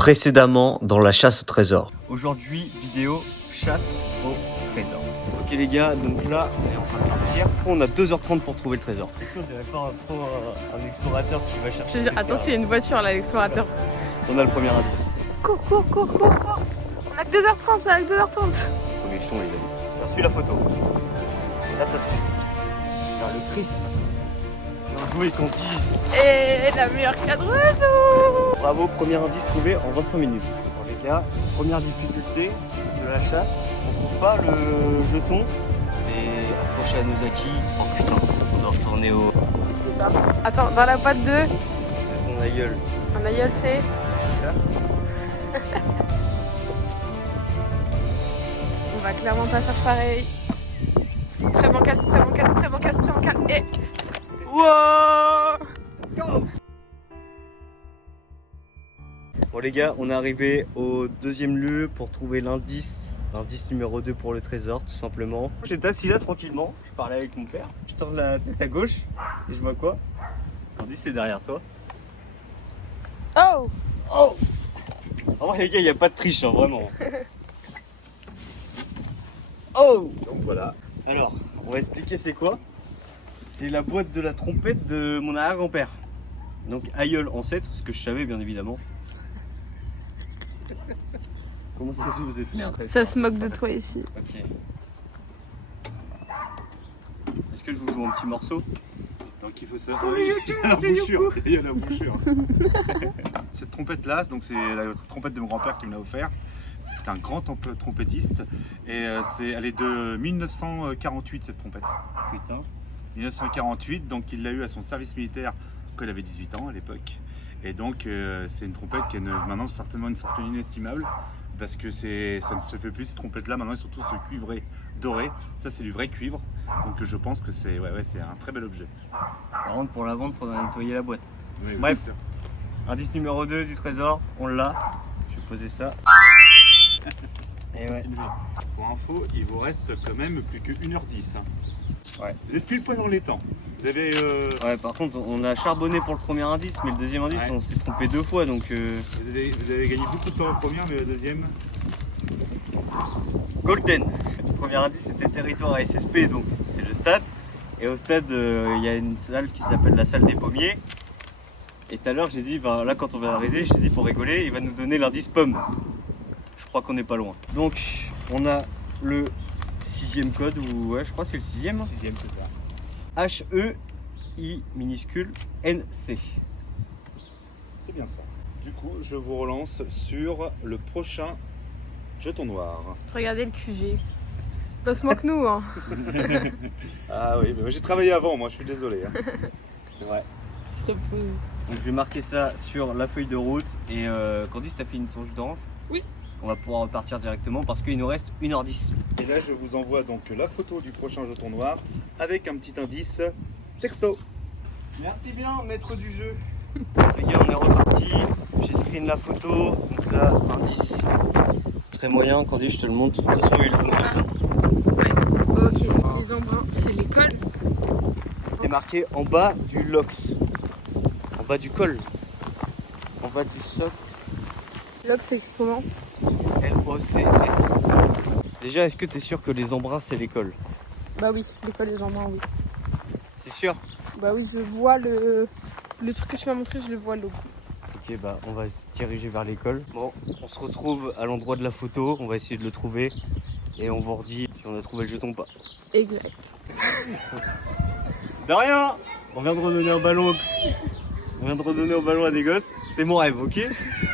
Précédemment dans la chasse au trésor. Aujourd'hui, vidéo chasse au trésor. Ok les gars, donc là, on est en train de partir. On a 2h30 pour trouver le trésor. Est-ce qu'on dirait pas trop un explorateur qui va chercher? Attention, il y a une voiture là, l'explorateur. On a le premier indice. Cours. On a que 2h30, ça, avec 2h30. Premier jeton les amis. J'ai reçu la photo. Et là, ça se complique. Car le Christ. Bien joué, Candice. Et la meilleure cadreuse. Bravo, premier indice trouvé en 25 minutes. Bon les gars, première difficulté de la chasse, on trouve pas le jeton. C'est accroché à Nosaki. Oh putain, on doit retourner au... Attends, dans la boîte de ton aïeul. un aïeul, c'est... Là. On va clairement pas faire pareil. C'est très bancal, c'est très bancal. Et... Wow! Bon les gars, on est arrivé au deuxième lieu pour trouver l'indice. L'indice numéro 2 pour le trésor, tout simplement. J'étais assis là tranquillement, je parlais avec mon père. Je tourne la tête à gauche et je vois quoi? L'indice c'est derrière toi. Oh! Oh! En vrai les gars, il n'y a pas de triche, hein, vraiment. Oh! Donc voilà. Alors, on va expliquer c'est quoi. C'est la boîte de la trompette de mon arrière-grand-père. Donc aïeul ancêtre, ce que je savais bien évidemment. Comment ça se fait, vous êtes merde? Ça se moque de toi ici. Ok. Est-ce que je vous joue un petit morceau? Donc il faut savoir. Il y a la bouchure. Cette trompette là, donc c'est la trompette de mon grand-père qui me l'a offert. Parce que c'est un grand trompettiste. Et elle est de 1948 cette trompette. Putain. 1948, donc il l'a eu à son service militaire quand il avait 18 ans à l'époque. Et donc c'est une trompette qui a maintenant certainement une fortune inestimable. Parce que ça ne se fait plus ces trompettes là, maintenant ils sont tous cuivrés, dorés. Ça c'est du vrai cuivre. Donc je pense que c'est c'est un très bel objet. Par contre pour la vendre, il faudra nettoyer la boîte. Oui, Bref, bien sûr. indice numéro 2 du trésor, on l'a. Je vais poser ça. Et ouais. Pour info, il vous reste quand même plus que 1h10. Ouais. Vous êtes pile poil dans les temps. Vous avez. Ouais, par contre, on a charbonné pour le premier indice, mais le deuxième indice, Ouais. on s'est trompé 2 fois donc. Vous avez gagné beaucoup de temps en première, mais la deuxième. Golden. Le premier indice c'était territoire à SSP, donc c'est le stade. Et au stade, il y a une salle qui s'appelle la salle des pommiers. Et tout à l'heure, j'ai dit, là quand on va arriver, j'ai dit pour rigoler, il va nous donner l'indice pomme. Je crois qu'on n'est pas loin. Donc, on a le 6e code, ou ouais, je crois que c'est le 6e. 6e, c'est ça. H-E-I minuscule N-C. C'est bien ça. Du coup, je vous relance sur le prochain jeton noir. Regardez le QG. Pas se moque nous, hein. Ah oui, mais moi j'ai travaillé avant, moi je suis désolé. Hein. C'est vrai. S'il te plaît. Donc je vais marquer ça sur la feuille de route. Et Candice, t'as fait une touche d'orange? Oui. On va pouvoir repartir directement parce qu'il nous reste 1h10. Et là, je vous envoie donc la photo du prochain jeton noir avec un petit indice texto. Merci bien, maître du jeu. Les gars, on est reparti. J'ai screen la photo. Donc là, indice. Très moyen, Candice, je te le montre. De toute façon, il Ouais. Ok. Les embruns, c'est l'école. c'est marqué en bas du LOX. En bas du col. En bas du socle. L'oc, c'est écrit comment? L-O-C-S. Déjà, est-ce que tu es sûr que les embruns, c'est l'école? Bah oui, l'école des embruns, oui. C'est sûr? Bah oui, je vois le truc que tu m'as montré, je le vois le logo. Ok, bah on va se diriger vers l'école. Bon, on se retrouve à l'endroit de la photo, on va essayer de le trouver et on vous redit si on a trouvé le jeton ou pas. Exact. De rien! On vient de redonner un ballon. On vient de redonner un ballon à des gosses. C'est mon rêve, ok?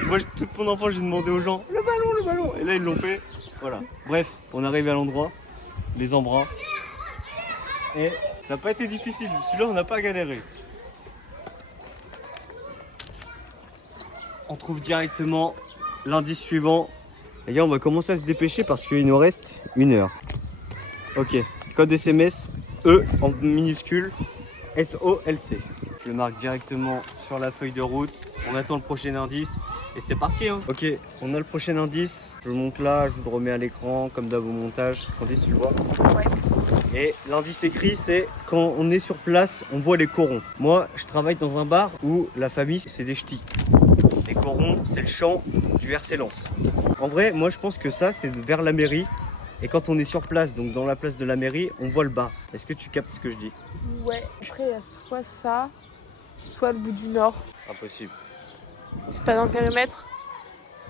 Moi, toute mon enfance, j'ai demandé aux gens le ballon. Et là, ils l'ont fait. Voilà. Bref, on arrive à l'endroit, les embruns. Et ça n'a pas été difficile. Celui-là, on n'a pas galéré. On trouve directement l'indice suivant. Les gars, on va commencer à se dépêcher parce qu'il nous reste 1 heure. Ok, code SMS E en minuscule S-O-L-C. Je le marque directement sur la feuille de route. On attend le prochain indice et c'est parti. Hein. Ok, on a le prochain indice. Je le monte là, je vous le remets à l'écran comme d'hab au montage. Candice, tu le vois? Ouais. Et l'indice écrit, c'est quand on est sur place, on voit les corons. Moi, je travaille dans un bar où la famille, c'est des ch'tis. Les corons, c'est le chant du RC Lens. En vrai, moi je pense que ça c'est vers la mairie. Et quand on est sur place, donc dans la place de la mairie, on voit le bar. Est-ce que tu captes ce que je dis? Ouais, après il y a soit ça, soit le bout du nord. Impossible. C'est pas dans le périmètre?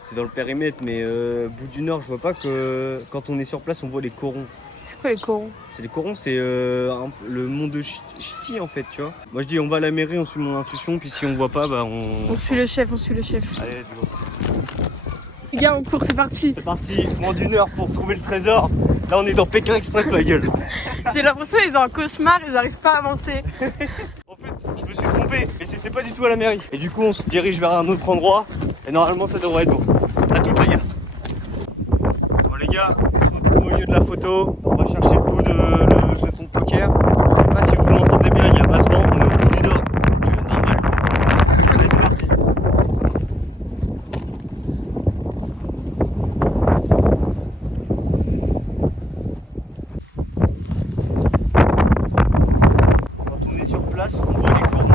C'est dans le périmètre, mais bout du nord, je vois pas que quand on est sur place, on voit les corons. C'est quoi les corons? C'est les corons, c'est le mont de Ch'ti en fait, tu vois. Moi je dis on va à la mairie, on suit mon intuition, puis si on voit pas, bah on... On suit le chef, on suit le chef. Allez, let's go. Les gars, on court, c'est parti. C'est parti, moins d'une heure pour trouver le trésor. Là on est dans Pékin Express, ma gueule. J'ai l'impression qu'ils ont un cauchemar, ils n'arrivent pas à avancer. En fait, je me suis trompé, mais c'était pas du tout à la mairie. Et du coup, on se dirige vers un autre endroit, et normalement ça devrait être bon. À toutes les gars. Bon les gars, on se retrouve au milieu de la photo. On va chercher le bout de le jeton de poker. Je sais pas si vous m'entendez bien, il y a basse vent, on est au bout du nord. Donc normal. Allez, c'est parti. Quand on est sur place, on voit les corons.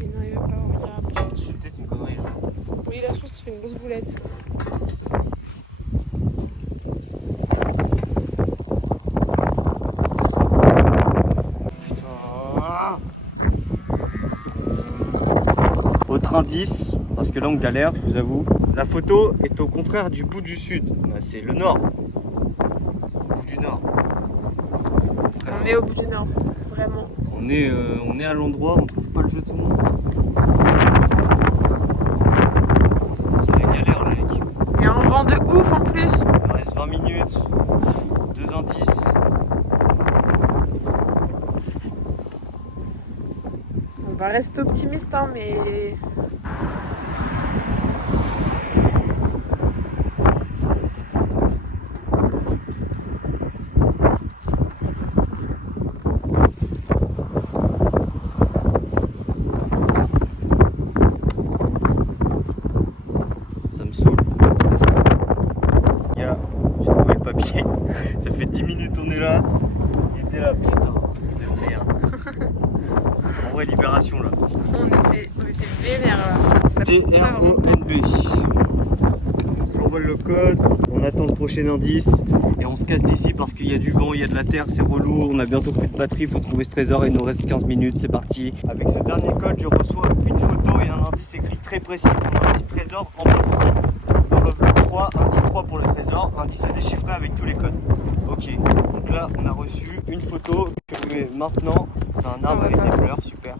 Il n'arrive pas, on regarde. C'est peut-être une connerie. Oui, là, je pense que tu fais une grosse boulette. Putain. Autre indice, parce que là on galère, je vous avoue. La photo est au contraire du bout du sud. Bah, c'est le nord. Le bout du nord. On est au bout du nord, vraiment. On est à l'endroit, on trouve pas le jeton. C'est la galère là, l'équipe. Il y a un vent de ouf en plus. Il reste 20 minutes. 2 indices. On va rester optimiste, hein, mais... Ça me saoule. Gars, j'ai trouvé le papier. Ça fait 10 minutes on est là. Il était là, putain. De merde. En vrai, libération là. On était vénère là. TRONB. J'envoie le code, on attend le prochain indice et on se casse d'ici parce qu'il y a du vent, il y a de la terre, c'est relou, on a bientôt plus de batterie, il faut trouver ce trésor et il nous reste 15 minutes, c'est parti. Avec ce dernier code, je reçois une photo et un indice écrit très précis pour l'indice trésor en mode 3. Dans le vlog 3, indice 3 pour le trésor, indice à déchiffrer avec tous les codes. Ok, donc là on a reçu une photo que je mets maintenant, c'est un arbre avec des fleurs, super.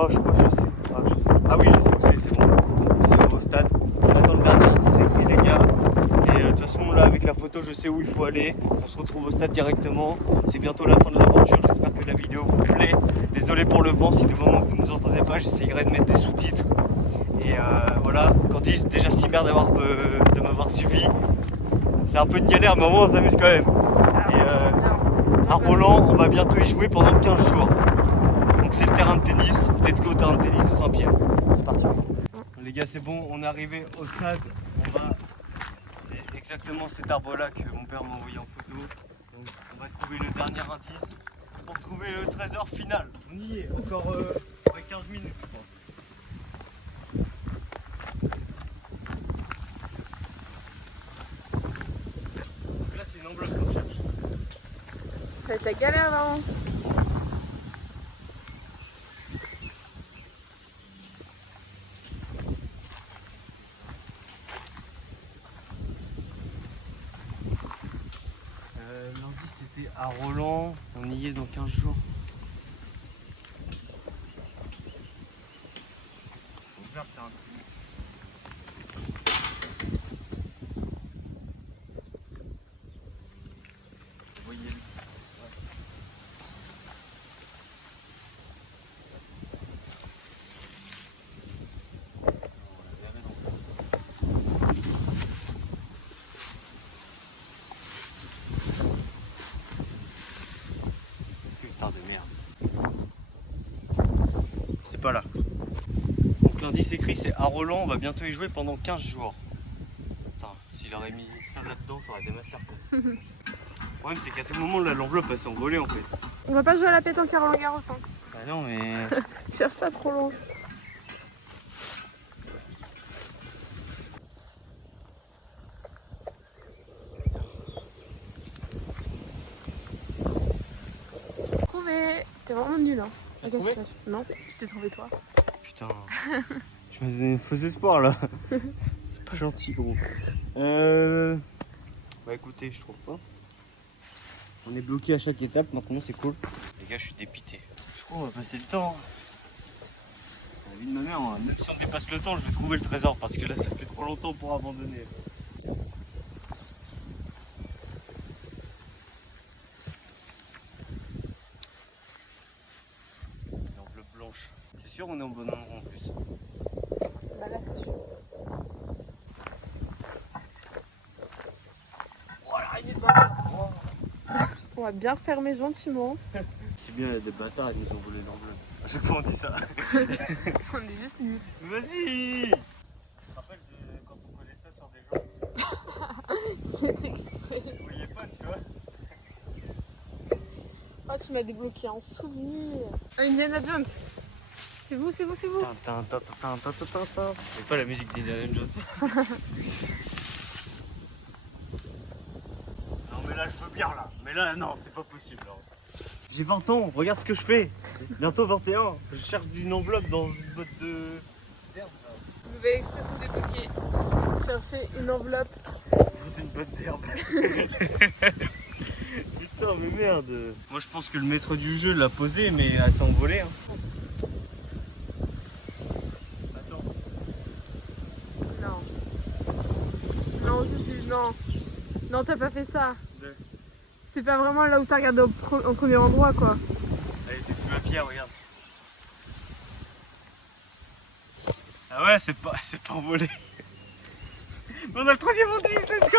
Oh, je crois que je sais. Ah oui, je sais où c'est bon. C'est au stade. On attend le dernier indice écrit, les gars. Et de toute façon, là, avec la photo, je sais où il faut aller. On se retrouve au stade directement. C'est bientôt la fin de l'aventure. J'espère que la vidéo vous plaît. Désolé pour le vent. Si de moment vous ne nous entendez pas, j'essayerai de mettre des sous-titres. Et voilà. Candice, déjà si merde de m'avoir suivi. C'est un peu une galère, mais au moins on s'amuse quand même. Et à Roland, on va bientôt y jouer pendant 15 jours. Donc c'est le terrain de tennis, let's go terrain de tennis de Saint-Pierre. C'est parti. Les gars, c'est bon, on est arrivé au stade. C'est exactement cet arbre là que mon père m'a envoyé en photo. Donc on va trouver le dernier indice pour trouver le trésor final. On y est, encore 15 minutes je crois. Donc là c'est une enveloppe qu'on cherche. Ça va être la galère là. Hein. L'indice c'était à Roland, on y est dans 15 jours. Vous voyez. Putain de merde. C'est pas là. Donc l'indice écrit c'est à Roland, on va bientôt y jouer pendant 15 jours. Putain, s'il aurait mis partir là-dedans, ça aurait été masterclass. Le problème, c'est qu'à tout moment, là, l'enveloppe elle s'est envolée en fait. On va pas jouer à la pétanque à Roland Garros. Hein. Bah non, mais. Cherche pas trop loin. Trouvé. T'es vraiment nul hein. T'as Ok, trouvé non, je t'ai trouvé toi. Putain, tu m'as donné un faux espoir là. C'est pas gentil, gros. Bah écoutez, je trouve pas. On est bloqué à chaque étape, maintenant c'est cool. Les gars, je suis dépité. Je crois qu'on va passer le temps. La vie de ma mère, hein. Même si on dépasse le temps, je vais trouver le trésor parce que là, ça fait trop longtemps pour abandonner. L'enveloppe blanche. C'est sûr, on est au bon endroit en plus. Bah là, c'est sûr. Oh, l'araignée de bâtard. Oh. On va bien refermer gentiment. C'est bien, il y a des bâtards, ils nous ont volé l'enveloppe. À chaque fois, on dit ça. On est juste nuls. Vas-y! Tu te rappelles de quand on collait ça sur des gens? C'est excellent. Vous voyez pas, tu vois? Oh, tu m'as débloqué un souvenir. Indiana Jones. C'est vous, c'est vous, c'est vous. C'est pas la musique d'Indiana Jones. Non mais là je veux bien là. Mais là non, c'est pas possible. Là. J'ai 20 ans, regarde ce que je fais. Bientôt 21. Je cherche une enveloppe dans une botte d'herbe. Nouvelle expression débloquée. Chercher une enveloppe. Dans une botte d'herbe. Putain mais merde. Moi je pense que le maître du jeu l'a posée mais elle s'est envolée. Hein. Non, non. Non, t'as pas fait ça. Ouais. C'est pas vraiment là où t'as regardé au premier endroit, quoi. Elle était sous la pierre, regarde. Ah ouais, c'est pas envolé. On a le troisième indice, let's go.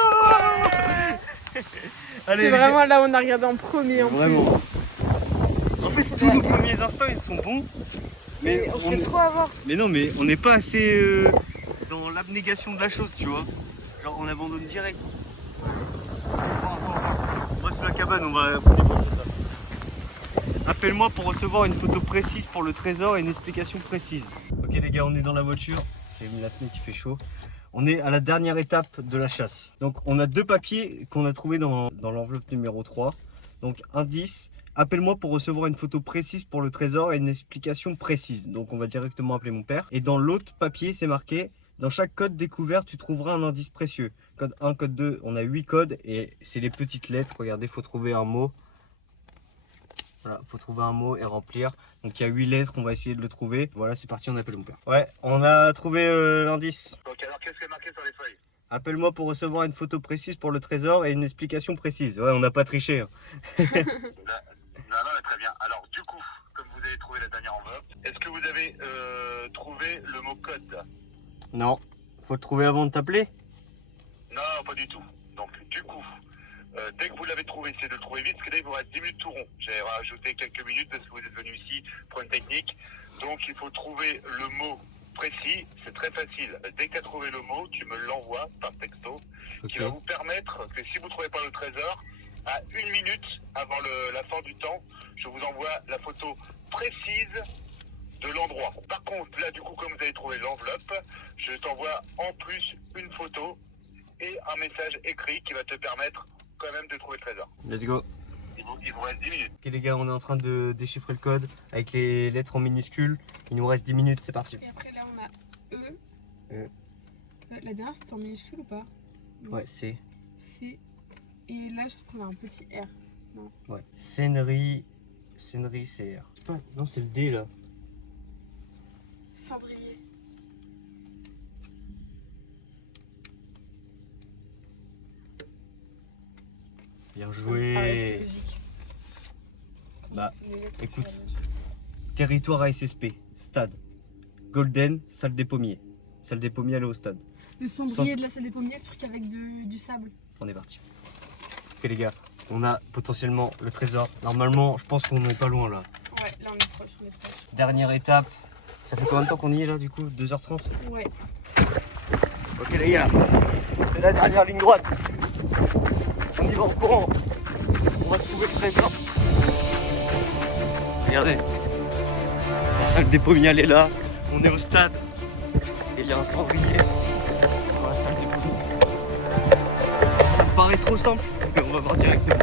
Allez, C'est vraiment là où on a regardé en premier. En vraiment. En fait, tous nos premiers instants, ils sont bons. Mais on se fait trop avoir. Mais non, mais on n'est pas assez dans l'abnégation de la chose, tu vois. Genre, on abandonne direct. On va sur la cabane, on va foutre pour ça. Appelle-moi pour recevoir une photo précise pour le trésor et une explication précise. Ok les gars, on est dans la voiture. J'ai mis la fenêtre, il fait chaud. On est à la dernière étape de la chasse. Donc on a deux papiers qu'on a trouvés dans l'enveloppe numéro 3. Donc indice, appelle-moi pour recevoir une photo précise pour le trésor et une explication précise. Donc on va directement appeler mon père. Et dans l'autre papier, c'est marqué: dans chaque code découvert, tu trouveras un indice précieux. Code 1, code 2, on a 8 codes et c'est les petites lettres. Regardez, il faut trouver un mot. Voilà, faut trouver un mot et remplir. Donc il y a 8 lettres, on va essayer de le trouver. Voilà, c'est parti, on appelle mon père. Ouais, on a trouvé l'indice. Donc alors qu'est-ce qui est marqué sur les feuilles? Appelle-moi pour recevoir une photo précise pour le trésor et une explication précise. Ouais, on n'a pas triché. Hein. Non, mais très bien. Alors du coup, comme vous avez trouvé la dernière enveloppe, est-ce que vous avez trouvé le mot code? Non, faut le trouver avant de t'appeler. Non, pas du tout. Donc du coup, dès que vous l'avez trouvé, essayez de le trouver vite, parce que là il vous reste 10 minutes tout rond. J'ai rajouté quelques minutes parce que vous êtes venu ici pour une technique. Donc il faut trouver le mot précis, c'est très facile. Dès que tu as trouvé le mot, tu me l'envoies par texto, qui va vous permettre que si vous ne trouvez pas le trésor, à 1 minute avant la fin du temps, je vous envoie la photo précise de l'endroit. Par contre, là du coup, comme vous avez trouvé l'enveloppe, je t'envoie en plus une photo et un message écrit qui va te permettre quand même de trouver le trésor. Let's go. Il vous reste 10 minutes. Ok les gars, on est en train de déchiffrer le code avec les lettres en minuscules. Il nous reste 10 minutes, c'est parti. Et après, là, on a E. E. La dernière, c'était en minuscule ou pas? Ouais, c'est. C. Et là, je trouve qu'on a un petit R. Ouais. Scénerie, c'est R. C'est pas. Non, c'est le D là. Cendrier. Bien Ça me paraissait joué. logique. Bah, Les lettres, écoute. c'est la logique. Territoire ASSP, stade. Golden, salle des pommiers. Salle des pommiers, aller au stade. Le cendrier de la salle des pommiers, le truc avec du sable. On est parti. Ok les gars, on a potentiellement le trésor. Normalement, je pense qu'on n'est pas loin là. Ouais, là on est proche, on est proche. Dernière étape. Ça fait combien de temps qu'on y est là du coup? 2h30? Ouais. Ok les gars, c'est la dernière ligne droite. On y va en courant. On va trouver le trésor. Regardez. La salle des pommiers, elle est là. On est au stade. Et il y a un cendrier dans la salle des pommiers. Ça me paraît trop simple, mais on va voir directement.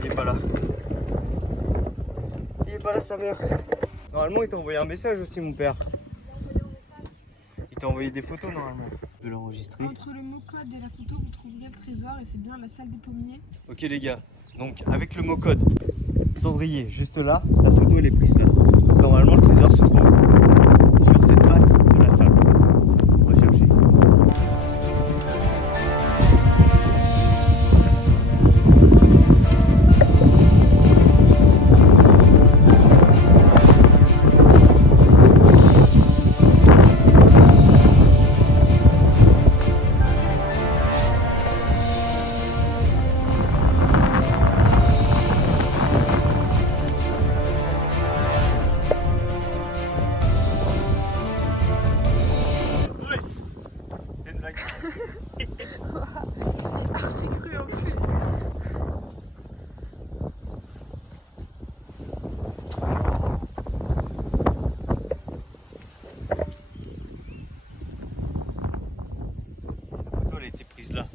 Il est pas là. Il est pas là, sa mère. Normalement, il t'a envoyé un message aussi, mon père. Il t'a envoyé des photos, normalement. Je vais l'enregistrer. Entre le mot code et la photo, vous trouverez le trésor et c'est bien la salle des pommiers. Ok, les gars. Donc, avec le mot code, cendrier, juste là, la photo, elle est prise là. Normalement, le trésor se trouve sur cette face de la salle. On va chercher. J'ai archi cru en plus. La photo, elle a été prise là.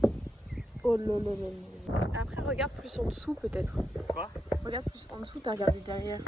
Oh là là là là. Après, regarde plus en dessous peut-être. Quoi? Regarde plus en dessous, t'as regardé derrière.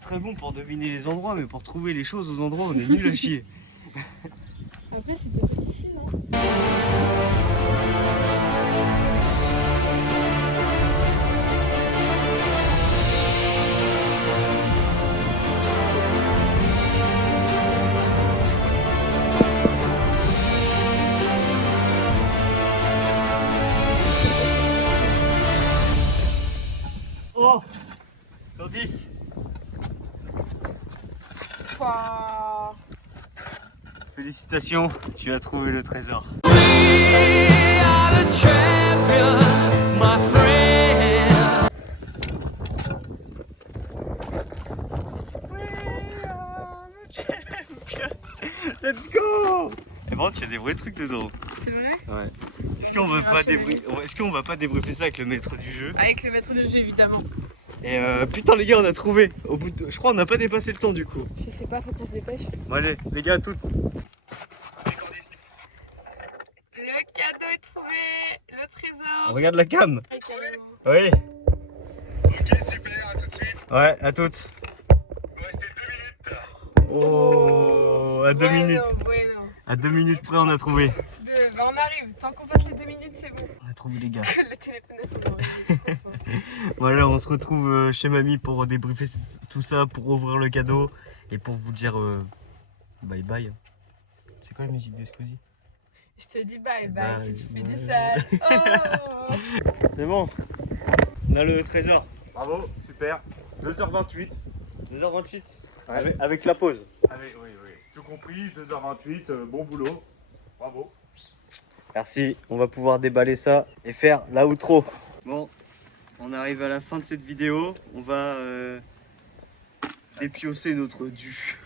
Très bon pour deviner les endroits, mais pour trouver les choses aux endroits, on est nul à chier. Après, c'est peut-être ici, non? Oh, Candice. Waouh. Félicitations, tu as trouvé le trésor. Let's go! Et bon, il y a des vrais trucs dedans. C'est vrai? Ouais. Est-ce qu'on va pas débriefer ça avec le maître du jeu? Avec le maître du jeu, évidemment. Et putain les gars, on a trouvé. Au bout de... Je crois qu'on n'a pas dépassé le temps du coup. Je sais pas, faut qu'on se dépêche. Bon allez, les gars, à toutes. Le cadeau est trouvé, le trésor. On regarde la cam. Ouais, carrément. Oui. Ok, super, à tout de suite. Ouais, à toutes. Il restait 2 minutes. Oh, à 2 minutes. Bueno. À 2 minutes près, on a trouvé. Bah on arrive, tant qu'on passe les 2 minutes, c'est bon. On a trouvé les gars. Le téléphone est sur le Voilà, on se retrouve chez mamie pour débriefer tout ça, pour ouvrir le cadeau et pour vous dire bye bye. C'est quoi la musique de Squeezie? Je te dis bye bye, Bye, si tu fais bye. du sale. Oh. C'est bon, on a le trésor. Bravo, super. 2h28. 2h28 Ouais. avec la pause. Allez, oui, oui. Tout compris, 2h28, bon boulot. Bravo. Merci, on va pouvoir déballer ça et faire la outro. Bon, on arrive à la fin de cette vidéo. On va dépiosser notre dû.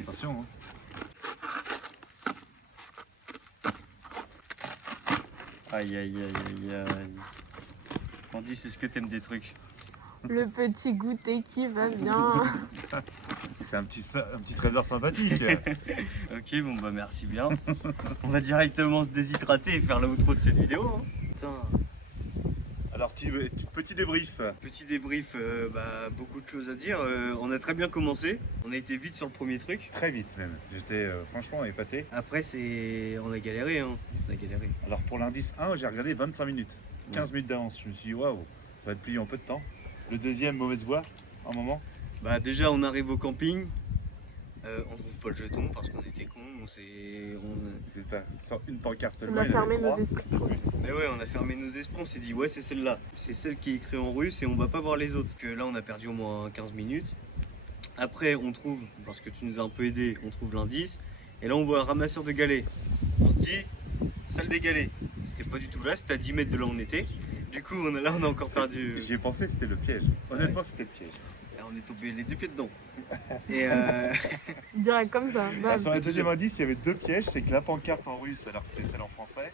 Attention, hein. Aïe aïe aïe aïe aïe. Candice, est-ce que t'aimes des trucs? Le petit goûter qui va bien. C'est un petit trésor sympathique. Ok, bon bah merci bien. On va directement se déshydrater et faire la outro de cette vidéo. Hein. Putain. Alors, petit débrief. Petit débrief, beaucoup de choses à dire. On a très bien commencé. On a été vite sur le premier truc. Très vite même. J'étais franchement épaté. Après, on a galéré. Hein. On a galéré. Alors, pour l'indice 1, j'ai regardé 25 minutes. 15 minutes d'avance. Je me suis dit, waouh, ça va être plié en peu de temps. Le deuxième, mauvaise voie, un moment. Bah, déjà, on arrive au camping. On trouve pas le jeton parce qu'on était cons. C'est pas sur une pancarte On seulement. a il y en avait fermé nos 3. esprits trop vite. Mais ouais, on a fermé nos esprits. On s'est dit, ouais, c'est celle-là. C'est celle qui est écrite en russe et on va pas voir les autres. Que là, on a perdu au moins 15 minutes. Après, on trouve, parce que tu nous as un peu aidé, on trouve l'indice. Et là, on voit un ramasseur de galets. On se dit, salle des galets. C'était pas du tout là, c'était à 10 mètres de là où on était. Du coup, on a encore perdu. J'y ai pensé, c'était le piège. Honnêtement, c'était le piège. Et on est tombé les deux pieds dedans. Et Direct comme ça. Alors, sur le deuxième indice, il y avait 2 pièges. C'est que la pancarte en russe, alors c'était celle en français.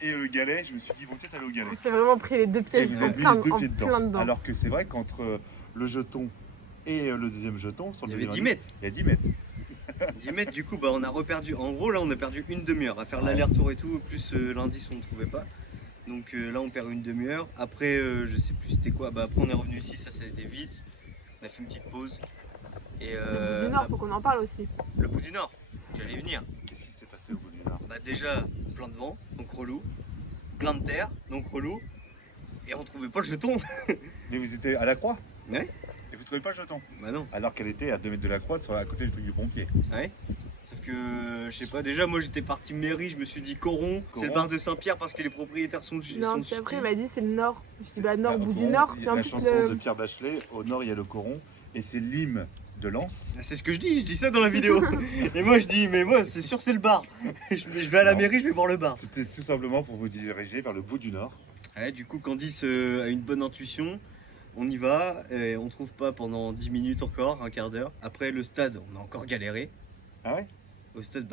Et le galet, je me suis dit, ils vont peut-être aller au galet. On s'est vraiment pris les deux Et pieds vous en avez mis plein, les 2 en pieds plein dedans. dedans. Alors que c'est vrai qu'entre le jeton et le deuxième jeton, sur il le y avait 10 deuxième mètres. indice, il y a 10 mètres. 10 mètres, du coup, on a reperdu. En gros, là, on a perdu une demi-heure à faire l'aller-retour et tout. Plus l'indice, on ne trouvait pas. Donc là, on perd une demi-heure. Après, je sais plus c'était quoi. Bah, après, on est revenu ici, ça a été vite. On a fait une petite pause. Et Le bout du Nord, faut qu'on en parle aussi. le bout du Nord, j'allais venir. Qu'est-ce qui s'est passé au bout du Nord? Bah, déjà, plein de vent, donc relou. Plein de terre, donc relou. Et on trouvait pas le jeton. Mais vous étiez à la croix? Ouais. Et vous trouvez pas le jeton? Bah non. Alors qu'elle était à 2 mètres de la croix, à côté du truc du pompier. Ouais. Sauf que, je sais pas, déjà, moi j'étais parti mairie, je me suis dit Coron, c'est le Coron. bar de Saint-Pierre parce que les propriétaires sont de Non, sont puis après, ch'tis. il m'a dit c'est le Nord. Je me suis dit, bah, Nord, Au bout du Coron, Nord. il y Puis a en la plus, chanson de Pierre Bachelet, au nord il y a le Coron, et c'est l'hymne de Lens. C'est ce que je dis ça dans la vidéo. Et moi je dis, mais moi c'est sûr c'est le bar. Je vais à la Non. mairie, je vais voir le bar. C'était tout simplement pour vous diriger vers le bout du Nord. Ouais, du coup, Candice a une bonne intuition. On y va, et on trouve pas pendant 10 minutes encore, un quart d'heure. Après le stade, on a encore galéré. Ah ouais? Au stade,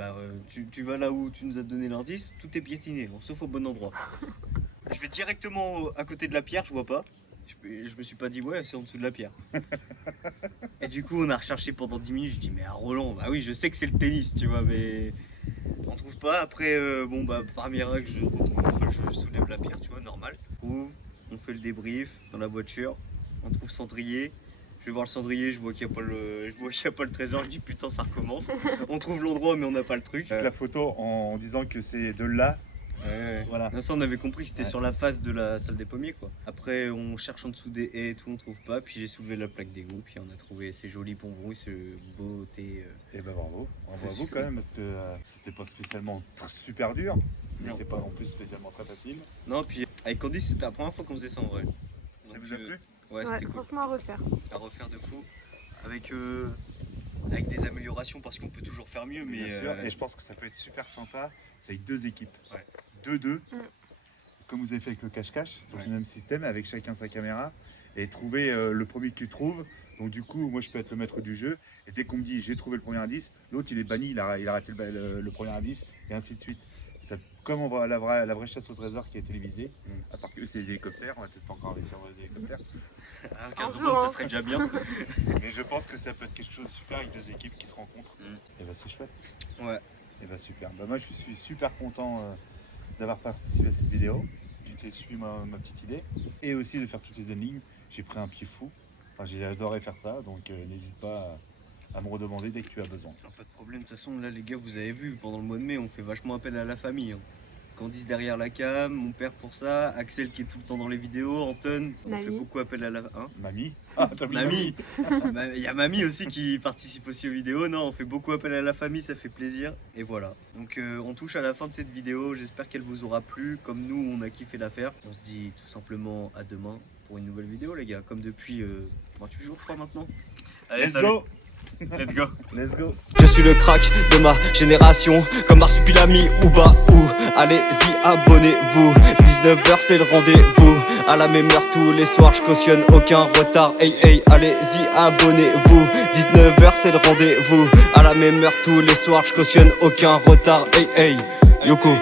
tu vas là où tu nous as donné l'indice, tout est piétiné, sauf au bon endroit. Je vais directement à côté de la pierre, je vois pas. Je me suis pas dit, ouais, c'est en dessous de la pierre. Et du coup, on a recherché pendant 10 minutes. Je dis, mais à Roland, bah oui, je sais que c'est le tennis, tu vois, mais on trouve pas. Après, par miracle, je soulève la pierre, tu vois, normal. On trouve, on fait le débrief dans la voiture, on trouve cendrier. Je vais voir le cendrier, je vois qu'il n'y a pas le trésor, je dis putain ça recommence. On trouve l'endroit mais on n'a pas le truc. La photo en disant que c'est de là. Ouais. Voilà. Ça on avait compris que c'était Ouais. sur la face de la salle des pommiers quoi. Après on cherche en dessous des haies et tout, on trouve pas. Puis j'ai soulevé la plaque d'égout, puis on a trouvé ces jolis pombrouilles, ce beau thé. Et ben bravo. Bravo à vous super. quand même, parce que c'était pas spécialement super dur, mais Non. c'est pas non plus spécialement très facile. Non puis avec Candice c'était la première fois qu'on faisait ça en vrai. Ça Donc, vous a plu? Ouais, Ouais, c'était cool. franchement, à refaire. À refaire de fou. Avec des améliorations parce qu'on peut toujours faire mieux mais Bien sûr, et je pense que ça peut être super sympa, c'est avec 2 équipes. Ouais. 2-2, comme vous avez fait avec le cache-cache, sur Ouais. le même système, avec chacun sa caméra, et trouver le premier qui trouve. Donc du coup, moi je peux être le maître du jeu, et dès qu'on me dit j'ai trouvé le premier indice, l'autre il est banni, il a arrêté le premier indice, et ainsi de suite. Ça, comme on voit la vraie chasse au trésor qui est télévisée, à part que eux c'est les hélicoptères, on va peut-être pas encore investir dans les hélicoptères, un quart de Un jour, ronde, hein. ça serait déjà bien. mais je pense que ça peut être quelque chose de super avec 2 équipes qui se rencontrent. Et bah c'est chouette. Ouais. Et bah super. Bah moi je suis super content d'avoir participé à cette vidéo. Tu t'es suivi ma petite idée. Et aussi de faire toutes les énigmes. J'ai pris un pied fou. Enfin, j'ai adoré faire ça. Donc n'hésite pas à me redemander dès que tu as besoin. Alors, pas de problème, de toute façon là les gars vous avez vu pendant le mois de mai on fait vachement appel à la famille. Hein. Candice derrière la cam, mon père pour ça, Axel qui est tout le temps dans les vidéos, Anton, on Mamie. fait beaucoup appel à la... Hein Mamie. Ah, t'as mis Mamie. Il y a Mamie aussi qui participe aussi aux vidéos, non on fait beaucoup appel à la famille, ça fait plaisir. Et voilà, donc on touche à la fin de cette vidéo, j'espère qu'elle vous aura plu, comme nous on a kiffé la faire. On se dit tout simplement à demain pour une nouvelle vidéo les gars, comme depuis 28 jours je crois maintenant. Allez, Let's salut. go. Let's go. Let's go. Je suis le crack de ma génération, comme Marsupilami ou Baou. Allez-y, abonnez-vous. 19h, c'est le rendez-vous. À la même heure tous les soirs, je cautionne aucun retard. Hey, hey, allez-y, abonnez-vous. 19h, c'est le rendez-vous. À la même heure tous les soirs, je cautionne aucun retard. Hey, hey, Yoko.